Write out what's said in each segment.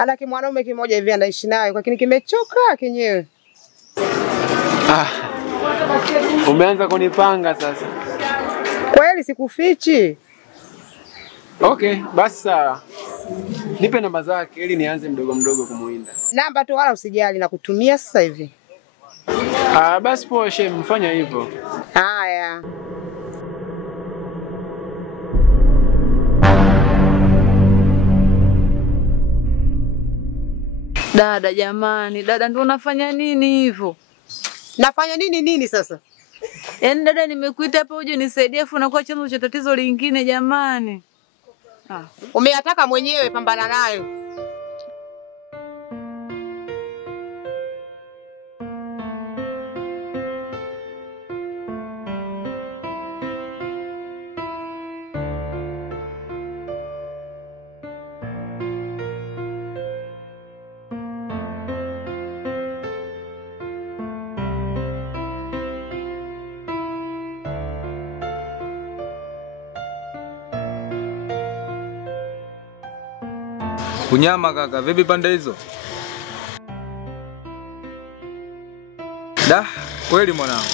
Ana kimwanaume kimoja hivi anaishi naye, lakini kimechoka kenyewe. Umeanza kunipanga sasa. Kweli sikufichi. Okay, basi sawa. Nipe namba zake ili nianze mdogo mdogo kumuinda. Namba tu wala usijali na kutumia sasa hivi. Basi poa shehe, mfanya hivyo. Haya. Dada jamani, dada ndio unafanya nini hivyo? Nafanya nini sasa? Yaani dada nimekuita hapa uje nisaidie afu unakuwa chanzo cha tatizo lingine jamani. Umeyataka mwenyewe, pambana nayo. Unyama kaka, vipi pande hizo? Da, kweli mwanangu.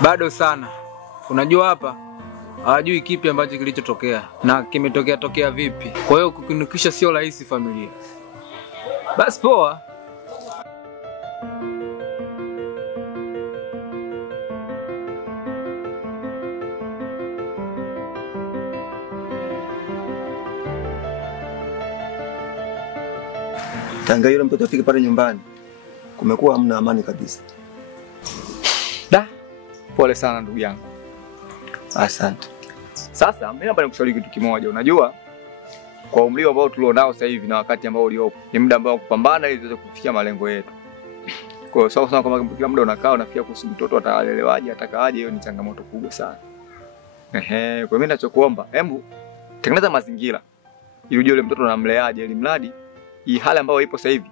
Bado sana. Unajua hapa hawajui kipi ambacho kilichotokea na kimetokea vipi. Kwa hiyo kukinukisha sio rahisi familia. Basi poa. Tangia yule mtoto afike pale nyumbani, kumekuwa hamna amani kabisa. Da, pole sana ndugu yangu. Asante. Sasa mimi hapa nikushauri kitu kimoja. Unajua kwa umri ambao tulionao sasa hivi na wakati ambao uliopo, ni muda ambao kupambana ili tuweze kufikia malengo yetu. Kwa hiyo sawa kama kila muda unakaa unafikia kuhusu mtoto atalelewaje, atakaaje, hiyo ni changamoto kubwa sana. Kwa mimi ninachokuomba, hebu tengeneza mazingira ili ujue yule mtoto unamleaje, ili mradi hii hali ambayo ipo sasa hivi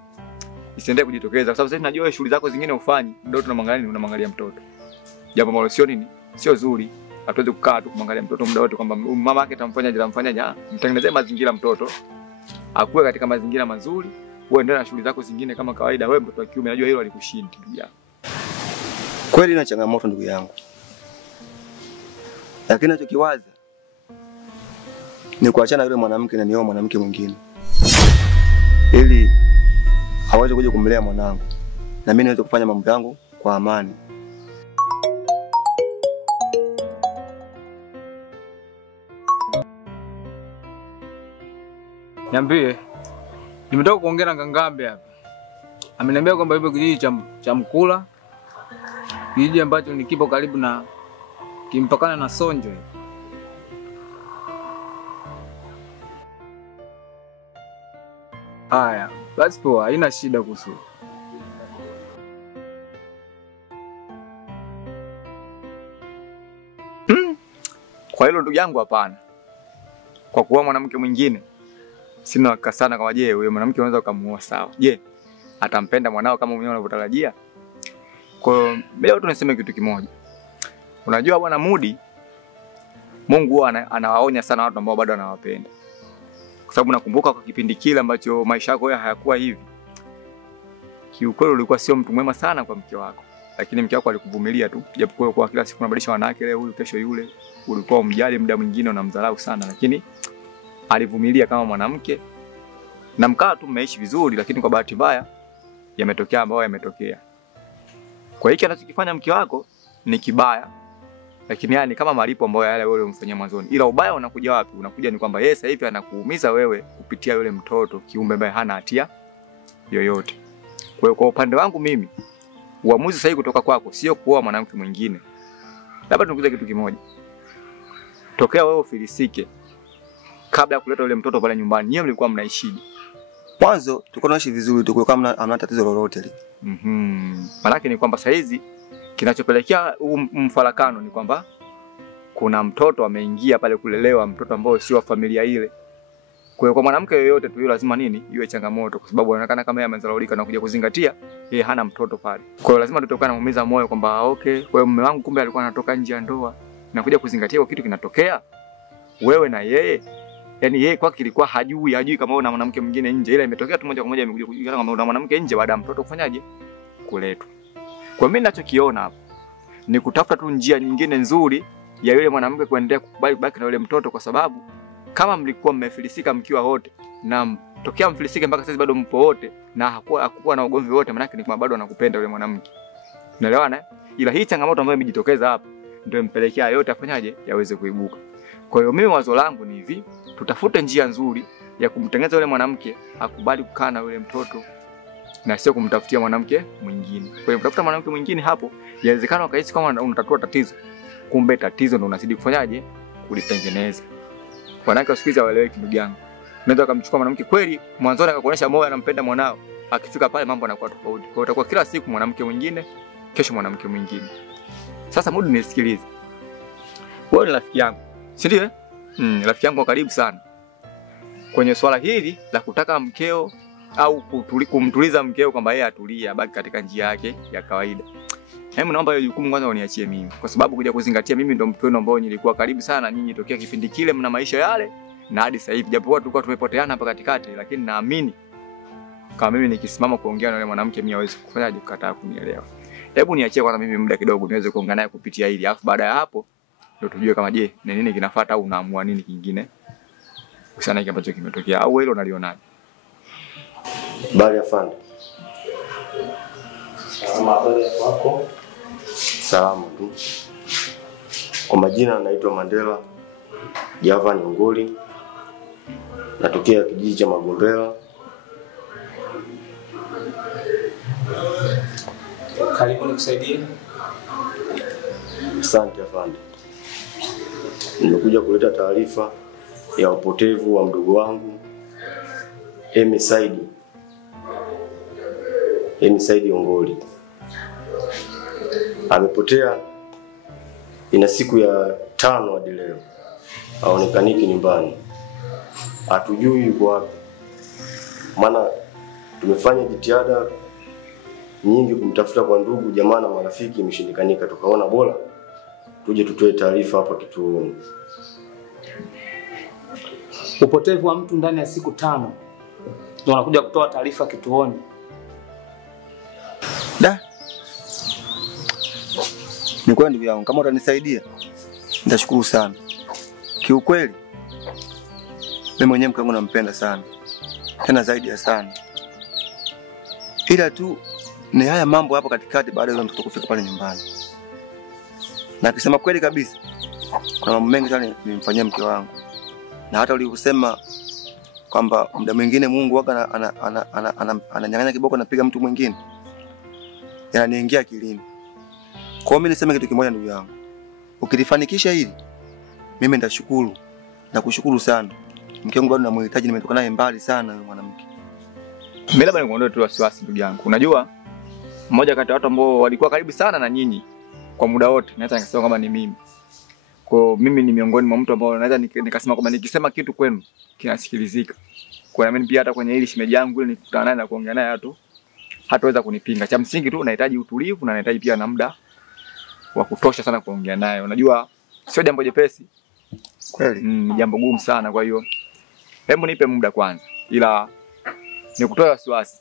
isiendelee kujitokeza. Kwa sababu sasa najua wewe shughuli zako zingine ufanyi, ndio unamwangalia mtoto. Jambo ambalo sio nini? Sio zuri. Hatuwezi kukaa tu kumwangalia mtoto muda wote kwamba mama yake atamfanyaje. Mtengenezee mazingira mtoto akue katika mazingira mazuri, wewe endelea na shughuli zako zingine kama kawaida. Wewe mtoto wa kiume najua hilo alikushindi ndugu yangu. Kweli na changamoto ndugu yangu. Lakini ninachokiwaza ni kuachana yule mwanamke na nioa mwanamke mwingine. Ili aweze kuja kumlea mwanangu na mimi niweze kufanya mambo yangu kwa amani. Niambie. Nimetoka kuongea na Ngangambe hapa. Ameniambia kwamba yupo kijiji cha Mkula. Kijiji ambacho ni kipo karibu na kimpakana na Sonjo. Haya, basi poa, haina shida kuhusu. Kwa hilo ndugu yangu hapana. Kwa kuwa mwanamke mwingine sina hakika sana kama je, huyo mwanamke unaweza kumuoa sawa. Je, atampenda mwanao kama mwenyewe unavyotarajia? Kwa hiyo leo tunasema kitu kimoja. Unajua bwana Mudi, Mungu anawaonya sana watu ambao bado anawapenda. Kwa sababu nakumbuka kwa kipindi kile ambacho maisha yako hayakuwa hivi. Kiukweli ulikuwa sio mtu mwema sana kwa mke wako. Lakini mke wako alikuvumilia tu. Japokuwa kwa kila siku unabadilisha wanawake, leo huyu kesho yule. Ulikuwa umjali, muda mwingine unamdharau sana, lakini alivumilia kama mwanamke. Na mkaa tu mmeishi vizuri, lakini kwa bahati mbaya yametokea ambayo yametokea. Kwa hiki anachokifanya mke wako ni kibaya. Lakini yani kama malipo ambayo yale wewe umfanyia mwanzoni. Ila ubaya unakuja wapi? Unakuja ni kwamba yeye sasa hivi anakuumiza wewe kupitia yule mtoto kiumbe ambaye hana hatia yoyote. Kwa hiyo kwa upande wangu mimi, uamuzi sahihi kutoka kwako sio kuoa mwanamke mwingine. Labda tunakuza kitu kimoja. Tokea wewe ufilisike kabla ya kuleta yule mtoto pale nyumbani, nyewe mlikuwa mnaishije? Mwanzo tulikuwa tunaishi vizuri, tulikuwa kama hamna tatizo lolote lile. Maana ni kwamba sasa hizi kinachopelekea mfarakano ni kwamba kuna mtoto ameingia pale kulelewa, mtoto ambao sio wa familia ile. Kwa hiyo kwa mwanamke yoyote tu hiyo lazima nini? Iwe changamoto, kwa sababu anaonekana kama yeye amezalaulika na kuja kuzingatia yeye hana mtoto pale. Kwa hiyo lazima tutokana muumiza moyo kwamba okay, kwa hiyo mume wangu kumbe alikuwa anatoka nje ya ndoa na kuja kuzingatia kwa kitu kinatokea. Wewe na yeye Yaani yeye kwake ilikuwa hajui kama una mwanamke mwingine nje, ila imetokea tu moja kwa moja imekuja kujulikana kama una mwanamke nje baada ya mtoto kufanyaje? Kuletwa. Kwa mimi ninachokiona hapo ni kutafuta tu njia nyingine nzuri ya yule mwanamke kuendelea kubaki na yule mtoto, kwa sababu kama mlikuwa mmefilisika mkiwa wote na tokea mfilisike mpaka sasa bado mpo wote na hakuwa na ugomvi wote, maana yake ni kwamba bado anakupenda yule mwanamke. Unaelewana? Ila hii changamoto ambayo imejitokeza hapa ndio impelekea yote afanyaje yaweze kuibuka. Kwa hiyo mimi wazo langu ni hivi, tutafute njia nzuri ya kumtengeneza yule mwanamke akubali kukaa na yule mtoto na sio kumtafutia mwanamke mwingine. Kwa hiyo kutafuta mwanamke mwingine hapo, inawezekana wakahisi kama unatatua tatizo, kumbe tatizo ndio unazidi kufanyaje kulitengeneza. Wanawake usikize waeleweke ndugu yangu. Unaweza kumchukua mwanamke kweli mwanzoni akakuonesha moyo anampenda mwanao, akifika pale mambo yanakuwa tofauti. Kwa hiyo utakuwa kila siku mwanamke mwingine, kesho mwanamke mwingine. Sasa muda nisikilize. Wewe ni rafiki yangu, si ndio? Rafiki yangu wa karibu sana. Kwenye swala hili la kutaka mkeo au kumtuliza mkeo kwamba yeye atulie abaki katika njia yake ya kawaida. Hebu naomba hiyo jukumu kwanza uniachie mimi, kwa sababu kuja kuzingatia mimi ndo mke wenu ambao nilikuwa karibu sana nyinyi tokea kipindi kile mna maisha yale na hadi sasa hivi. Japokuwa tulikuwa tumepoteana hapa katikati, lakini naamini kama mimi nikisimama kuongea na yule mwanamke mimi hawezi kufanyaje kukataa kunielewa. Hebu niachie kwanza mimi muda kidogo niweze kuongea naye kupitia hili. Alafu baada ya hapo ndio tujue kama je, ni nini kinafuata au unaamua nini kingine kuhusiana na ambacho kimetokea, au hilo unalionaje? Bali afande. Habari yako? Salama tu. Kwa majina naitwa Mandela Javan Nguli. Natokea kijiji cha Magombela. Karibu nikusaidie. Asante afande. Nimekuja kuleta taarifa ya upotevu wa mdogo wangu Emi Saidi Ongoli. Amepotea ina siku ya 5 hadi leo. Haonekaniki nyumbani. Hatujui yuko wapi. Maana tumefanya jitihada nyingi kumtafuta kwa ndugu, jamaa na marafiki, imeshindikanika. Tukaona bora tuje tutoe taarifa hapa kituoni. Upotevu wa mtu ndani ya siku 5 ndio anakuja kutoa taarifa kituoni. Da. Ni kweli ndugu yangu, kama utanisaidia nitashukuru sana. Kiukweli mimi mwenyewe mke wangu nampenda sana. Tena zaidi ya sana. Ila tu ni haya mambo hapa katikati baada ya mtoto kufika pale nyumbani. Na kusema kweli kabisa, kuna mambo mengi sana nimemfanyia mke wangu. Na hata ulivyosema kwamba muda mwingine Mungu waka ananyang'anya kiboko na piga mtu mwingine, yananiingia akilini. Kwa hiyo mimi niseme kitu kimoja ndugu yangu. Ukilifanikisha hili, mimi nitashukuru na kushukuru sana. Mke wangu bado namhitaji, nimetoka naye mbali sana yule mwanamke. Mimi labda nikuondoe tu wasiwasi ndugu yangu. Unajua mmoja kati ya watu ambao walikuwa karibu sana na nyinyi kwa muda wote, naweza nikasema kama ni mimi. Kwa mimi ni miongoni mwa mtu ambao naweza nikasema kwamba nikisema kitu kwenu kinasikilizika. Kwa mimi pia hata kwenye hili shemeji yangu ile nikutana naye na kuongea naye hataweza kunipinga. Cha msingi tu nahitaji utulivu na nahitaji pia na muda wa kutosha sana kuongea naye. Unajua sio jambo jepesi. Kweli ni jambo gumu sana, kwa hiyo hebu nipe muda kwanza. Ila nikutoe wasiwasi.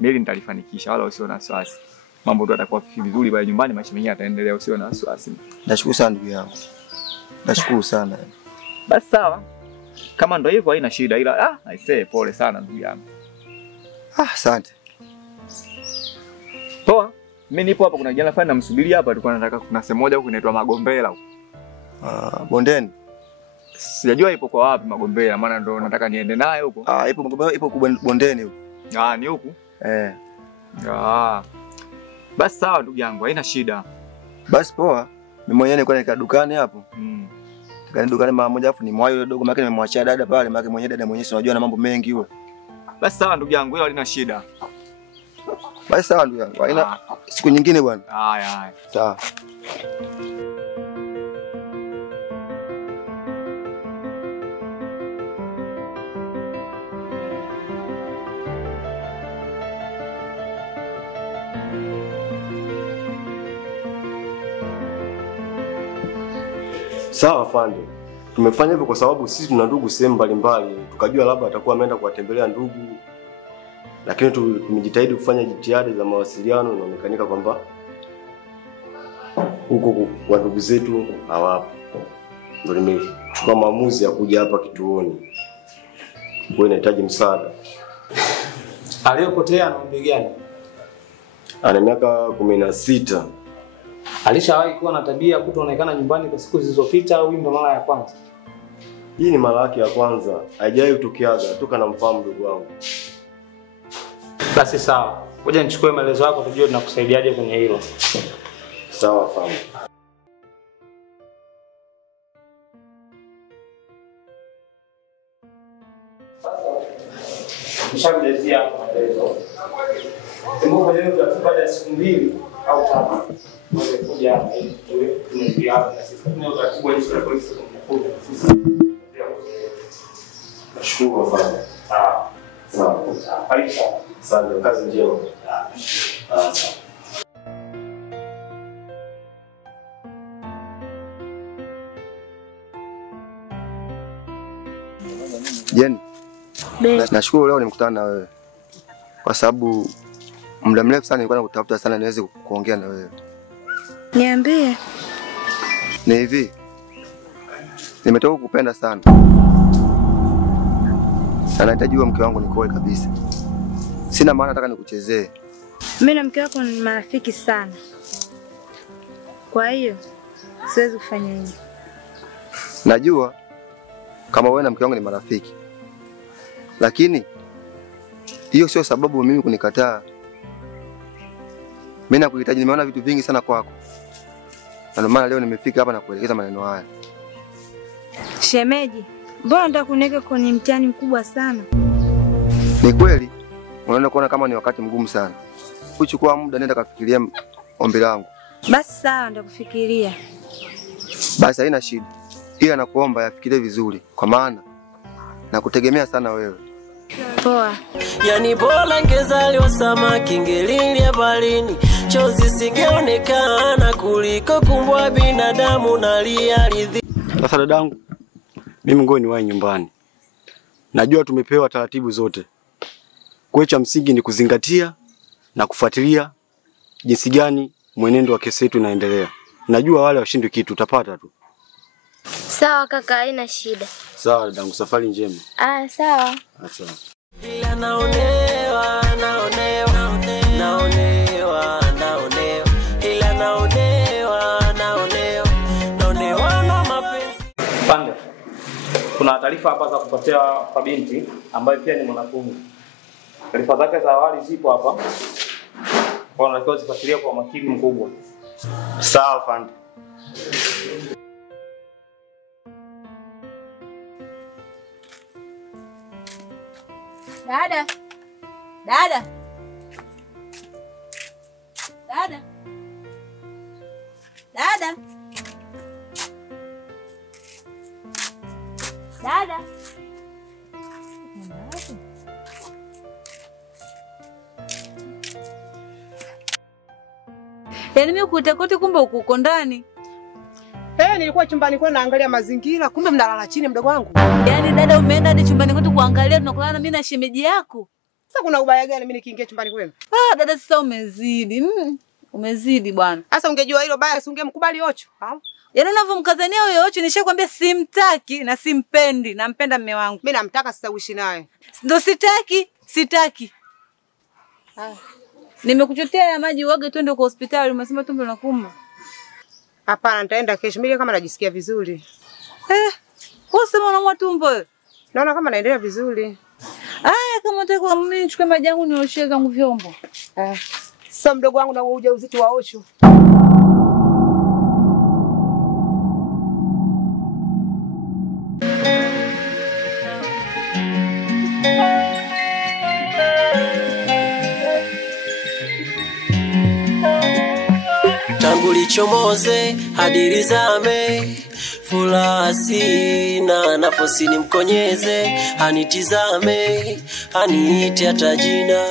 Mimi nitalifanikisha, wala usio na wasiwasi. Mambo tu yatakuwa vizuri pale nyumbani, maisha mengine yataendelea, usio na wasiwasi. Nashukuru sana ndugu yangu. Nashukuru sana. Basi sawa. Kama ndio hivyo haina shida, ila aisee pole sana ndugu yangu. Asante. Poa. Mimi nipo hapa, kuna kijana fulani namsubiria hapa, tulikuwa nataka kuna sehemu moja huko inaitwa Magombela huko. Bondeni. Sijajua ipo kwa wapi Magombela, maana ndo nataka niende naye huko. Ipo Magombela, ipo bondeni huko. Ni huko? Eh. Basi sawa ndugu yangu, haina shida. Basi poa. Mimi mwenyewe nilikuwa nika dukani hapo. Tukani dukani mara moja afu ni mwayo yule dogo, maana nimemwachia dada pale, maana mwenyewe dada mwenyewe unajua na mambo mengi huo. Basi sawa ndugu yangu, hilo halina shida. Basi sawa ndugu yangu. Haina siku nyingine bwana. Haya. Sawa. Sawa afande. tumefanya hivyo kwa sababu sisi tuna ndugu sehemu mbalimbali, tukajua labda atakuwa ameenda kuwatembelea ndugu. Lakini tumejitahidi kufanya jitihada za mawasiliano, inaonekanika kwamba huko kwa ndugu zetu hawapo. Ndio nimechukua maamuzi ya kuja hapa kituoni. Kwa inahitaji msaada. Aliyopotea ana umri gani? Ana miaka 16. Alishawahi kuwa na tabia kutoonekana nyumbani kwa siku zilizopita au ndio mara ya kwanza? Hii ni mara yake ya kwanza. Haijawahi kutokeaga toka namfahamu ndugu wangu. Basi sawa. Ngoja nichukue maelezo yako tujue tunakusaidiaje kwenye hilo. Sawa fahamu. Nishamalizia hapo maelezo. Mbona leo tutapata ya siku 2 au 3. Wewe kuja hapa ili tuwe hapa na sisi. Tuna utaratibu wa jeshi la polisi kumkuta sisi. Nashukuru fahamu. Sawa. Sawa. Karibu sana. Asante, kazi njema. Sawa. Jeni, nashukuru leo nimekutana na wewe. Kwa sababu muda mrefu sana nilikuwa nakutafuta sana niweze kuongea na wewe. Niambie. Ni hivi. Nimetoka kukupenda sana. Na nahitaji uwe mke wangu nikoe kabisa. Sina maana nataka nikuchezee. Mimi na mke wako ni marafiki sana. Kwa hiyo siwezi kufanya hivyo. Najua kama wewe na mke wangu ni marafiki. Lakini hiyo sio sababu mimi kunikataa. Mimi nakuhitaji, nimeona vitu vingi sana kwako. Na ndio maana leo nimefika hapa na kuelekeza maneno haya. Shemeji, mbona unataka kuniweka kwenye mtihani mkubwa sana? Ni kweli, unaona kuona kama ni wakati mgumu sana. Kuchukua muda nenda kafikiria ombi langu. Basi sawa, nitakufikiria. Basi haina shida. Ila nakuomba yafikirie vizuri kwa maana nakutegemea sana wewe. Poa. Yani bora ngezaliwa samaki ngelilia baharini, chozi singeonekana kuliko kumbwa binadamu nalia ridhi. Sasa dadangu, mimi ngoja niwahi nyumbani. Najua tumepewa taratibu zote. Kwa cha msingi ni kuzingatia na kufuatilia jinsi gani mwenendo wa kesi yetu inaendelea. Najua wale washindwe kitu utapata tu. Sawa kaka, haina shida. Sawa dadangu, safari njema. Sawa. Sawa. Ila naonewa. Ila naonewa na mapenzi. Pande. Kuna taarifa hapa za kupotea kwa binti ambaye pia ni mwanafunzi. Taarifa zake za awali zipo hapa. Kwa unatakiwa zifuatilie kwa makini mkubwa. Sawa pande. Dada. Dada. Dada. Dada. Dada. Yaani mimi kutekote kumbe uko ndani. Nilikuwa chumbani kwenu naangalia mazingira, kumbe mnalala chini mdogo wangu. Yaani dada umeenda hadi chumbani kwetu kuangalia tunakulana mimi na shemeji yako. Sasa kuna ubaya gani mimi nikiingia chumbani kwenu? Dada sasa umezidi. Umezidi bwana. Sasa ungejua hilo baya usingemkubali Ocho. Yaani unavyomkazania huyo Ocho nishakwambia simtaki na simpendi, nampenda mume wangu. Mimi namtaka sasa uishi naye. Ndio sitaki. Nimekuchotea ya maji uage twende kwa hospitali, umesema tumbo linakuuma. Hapana, nitaenda kesho. Mimi kama najisikia vizuri. Usema unaumwa tumbo wewe? Naona kama naendelea vizuri. Kama unataka mimi nichukue maji yangu nioshe zangu vyombo. Sasa mdogo wangu na ujauzito wa Ocho. Tangu lichomoze hadi lizame, furaha sina, nafosi nimkonyeze, anitizame, aniite hata jina.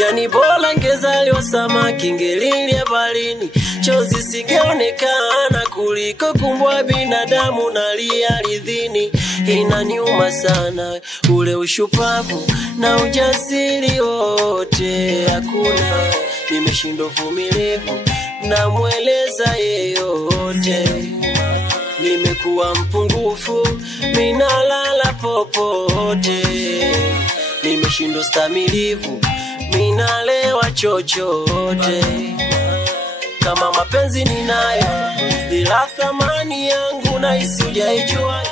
Yani bora ngezaliwa samaki ngelilia baharini, chozi singeonekana kuliko kumbwa binadamu nalia ardhini. Inaniuma sana ule ushupavu na ujasiri wote hakuna, nimeshindwa uvumilivu na mweleza yeyote. Nimekuwa mpungufu, minalala popote, nimeshindwa stamilivu, minalewa chochote. Kama mapenzi ninayo, ila thamani yangu na isi hujaijua.